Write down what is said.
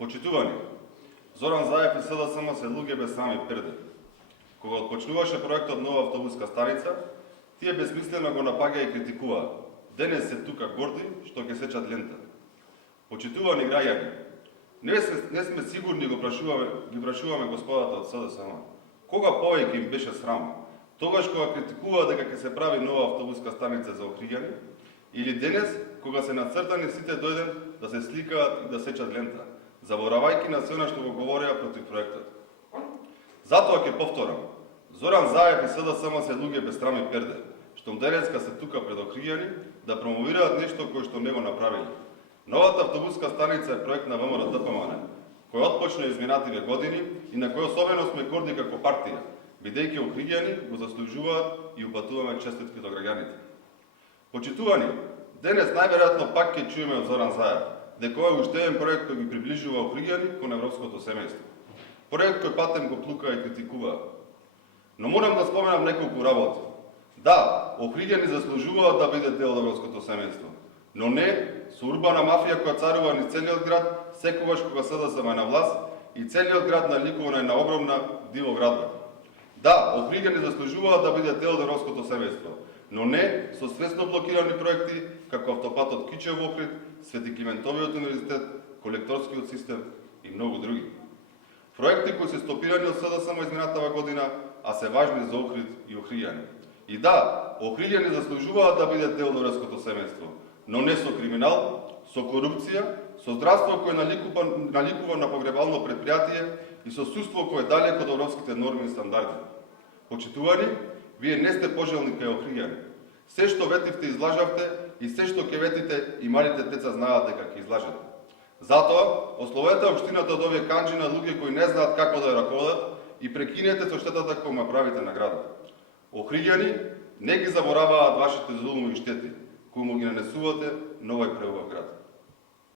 Почитувани, Зоран Заев и СДСМ се луѓе без сами перде. Кога отпочнуваше проектот Нова автобуска станица, тие безмислено го напаѓа и критикуваа. Денес се тука горди што ќе сечат лента. Почитувани граѓани, не сме сигурни ги прашуваме господата од СДСМ. Кога повеќе им беше срам? Тогаш кога критикуваа дека ќе се прави нова автобуска станица за Охриѓани, или денес кога се нацртани сите дојден да се сликаат и да сечат лента, заборавајќи на се она што го говореа против проектот. Затоа ќе повторам, Зоран Заев и СДСМ се луѓе без срам и перде, штом денеска се тука пред Охриѓани да промовираат нешто кој што не го направили. Новата автобуска станица е проект на ВМРО ДПМН, кој отпочна изминативе години и на кој особено сме горди како партија, бидејќи Охриѓани го заслужуваат и упатуваме честитки до граѓаните. Почитувани, денес најверојатно пак ќе чуеме од Зоран Заев дека овој уште еден проект кој ги приближува Охриѓани кон европското семејство. Проект кој патем го плука и критикува. Но морам да споменам неколку работи. Да, Охриѓани заслужуваат да бидат дел од европското семејство, но не со урбана мафија која царува низ целиот град, секогаш кога СДСМ е на власт и целиот град наликува на една огромна дивоградба. Да, Охриѓани заслужуваат да бидат дел од европското семејство, но не со свесно блокирани проекти како автопатот Кичев-Охрид, Свети Климентовиот универзитет, колекторскиот систем и многу други. Проекти кои се стопирани од СДСМ изминатава година, а се важни за Охрид и Охриѓани. И да, Охриѓани заслужуваат да бидат дел од европското семејство, но не со криминал, со корупција, со здравство кое наликува на погребално предпријатие и со судство кое е далеко од европските норми и стандарди. Почитувани, вие не сте пожелни кај Охриѓани. Се што ветивте излажавте и се што ќе ветите и малите деца знаат дека ќе излажете. Затоа, ословете општината од овие канџи на луѓе кои не знаат како да ја раководат и прекинете со штетата која ма правите на градот. Охриѓани, не ги забораваат вашите зулуми и штети, кои му ги нанесувате на овој преубав град.